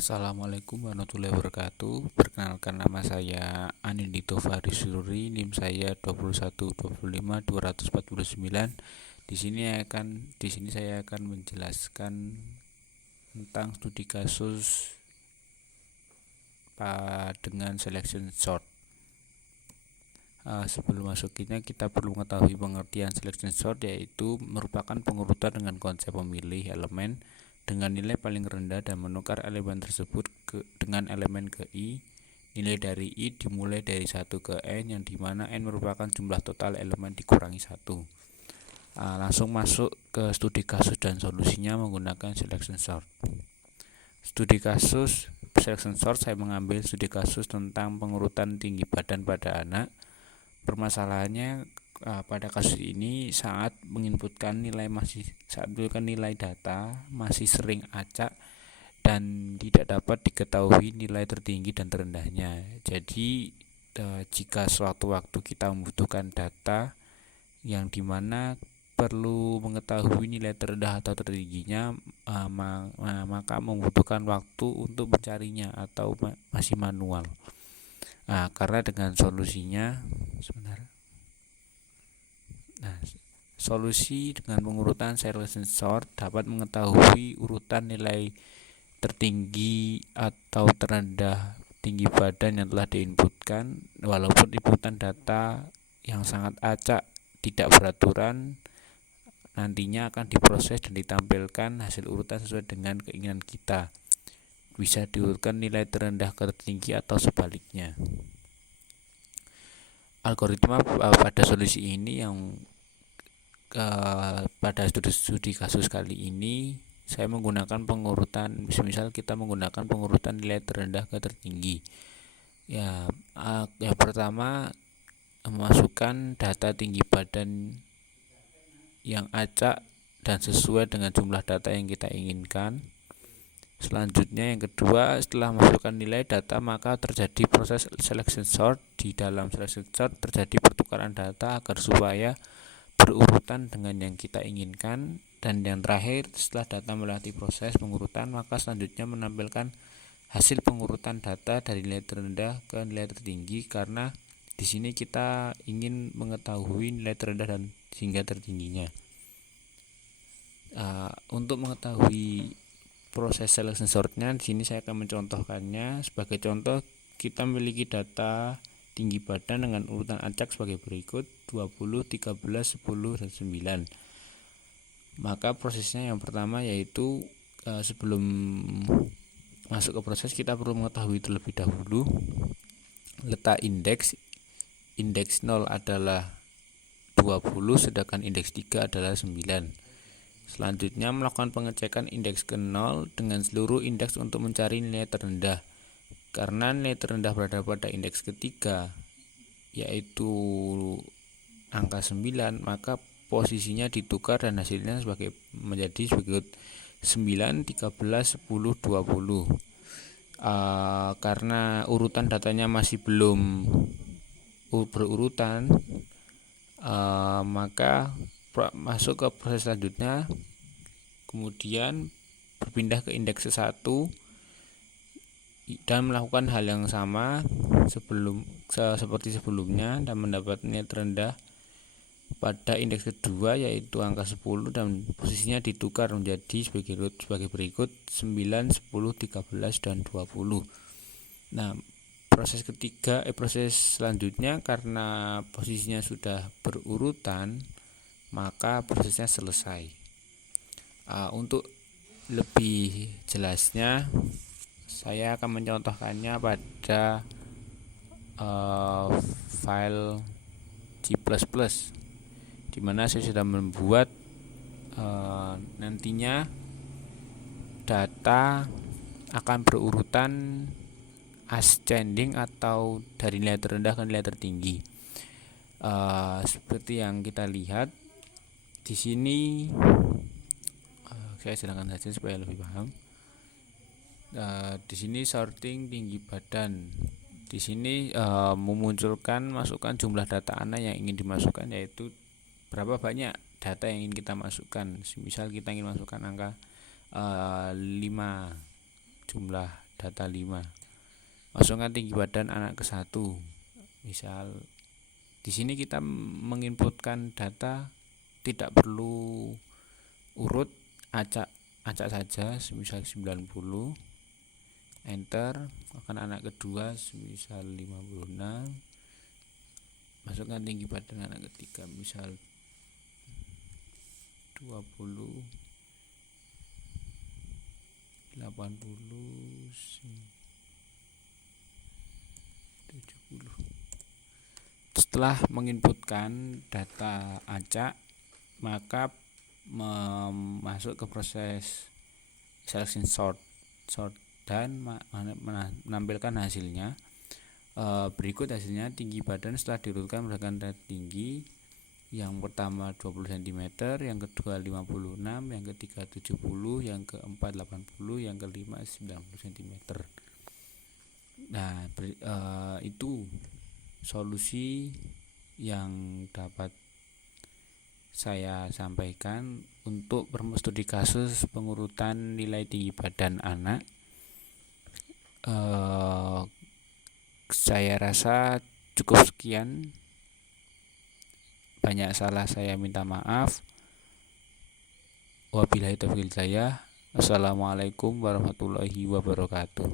Assalamualaikum warahmatullahi wabarakatuh. Perkenalkan, nama saya Anindito Farisuri, NIM saya 2125249. Di sini saya akan menjelaskan tentang studi kasus dengan selection sort. Sebelum masukinya, kita perlu mengetahui pengertian selection sort, yaitu merupakan pengurutan dengan konsep memilih elemen dengan nilai paling rendah dan menukar elemen tersebut dengan elemen ke I. Nilai dari I dimulai dari 1 ke N, yang dimana N merupakan jumlah total elemen dikurangi 1. Langsung masuk ke studi kasus dan solusinya menggunakan selection sort. Studi kasus selection sort, saya mengambil studi kasus tentang pengurutan tinggi badan pada anak. Permasalahannya pada kasus ini saat menginputkan nilai data masih sering acak dan tidak dapat diketahui nilai tertinggi dan terendahnya. Jadi jika suatu waktu kita membutuhkan data yang dimana perlu mengetahui nilai terendah atau tertingginya, maka membutuhkan waktu untuk mencarinya atau masih manual. Karena dengan solusinya solusi dengan pengurutan selection sort dapat mengetahui urutan nilai tertinggi atau terendah tinggi badan yang telah diinputkan, walaupun inputan data yang sangat acak tidak beraturan nantinya akan diproses dan ditampilkan hasil urutan sesuai dengan keinginan kita. Bisa diurutkan nilai terendah ke tertinggi atau sebaliknya. Algoritma pada solusi ini yang pada studi kasus kali ini saya menggunakan pengurutan, misal kita menggunakan pengurutan nilai terendah ke tertinggi. Yang pertama, memasukkan data tinggi badan yang acak dan sesuai dengan jumlah data yang kita inginkan. Selanjutnya, yang kedua, setelah masukkan nilai data maka terjadi proses selection sort. Di dalam selection sort terjadi pertukaran data agar supaya berurutan dengan yang kita inginkan. Dan yang terakhir, setelah data melewati proses pengurutan, maka selanjutnya menampilkan hasil pengurutan data dari nilai terendah ke nilai tertinggi, karena di sini kita ingin mengetahui nilai terendah dan hingga tertingginya. Untuk mengetahui proses selection sortnya, di sini saya akan mencontohkannya. Sebagai contoh, kita memiliki data tinggi badan dengan urutan acak sebagai berikut: 20, 13, 10, dan 9. Maka prosesnya yang pertama yaitu sebelum masuk ke proses, kita perlu mengetahui terlebih dahulu letak indeks. Indeks 0 adalah 20, sedangkan indeks 3 adalah 9. Selanjutnya, melakukan pengecekan indeks ke 0 dengan seluruh indeks untuk mencari nilai terendah. Karena nilai terendah berada pada indeks ketiga, yaitu angka 9, maka posisinya ditukar dan hasilnya menjadi sebagai 9, 13, 10, 20. Karena urutan datanya masih belum berurutan, maka masuk ke proses selanjutnya, kemudian berpindah ke indeks 1 dan melakukan hal yang sama seperti sebelumnya dan mendapat nilai terendah pada indeks kedua, yaitu angka 10, dan posisinya ditukar menjadi sebagai berikut: 9, 10, 13, dan 20. Proses selanjutnya, karena posisinya sudah berurutan, maka prosesnya selesai. Untuk lebih jelasnya, saya akan mencontohkannya pada file C++, di mana saya sudah membuat nantinya data akan berurutan ascending atau dari nilai terendah ke nilai tertinggi. Seperti yang kita lihat di sini, saya silakan saja supaya lebih paham. Di sini sorting tinggi badan. Di sini memunculkan masukkan jumlah data anak yang ingin dimasukkan, yaitu berapa banyak data yang ingin kita masukkan. Misal kita ingin masukkan angka 5 jumlah data 5. Masukkan tinggi badan anak ke 1. Misal di sini kita menginputkan data tidak perlu urut, acak saja, semisal 90, enter. Akan anak kedua semisal 56, masukkan tinggi badan anak ketiga misal 20, 80, 70. Setelah menginputkan data acak, maka masuk ke proses selection sort dan menampilkan hasilnya. Berikut hasilnya. Tinggi badan setelah diurutkan berdasarkan data tinggi. Yang pertama 20 cm, yang kedua 56, yang ketiga 70, yang keempat 80, yang kelima 90 cm. Nah, itu solusi yang dapat saya sampaikan untuk studi kasus pengurutan nilai tinggi badan anak. Saya rasa cukup sekian. Banyak salah saya minta maaf. Wabillahi taufiq hidayah. Assalamualaikum warahmatullahi wabarakatuh.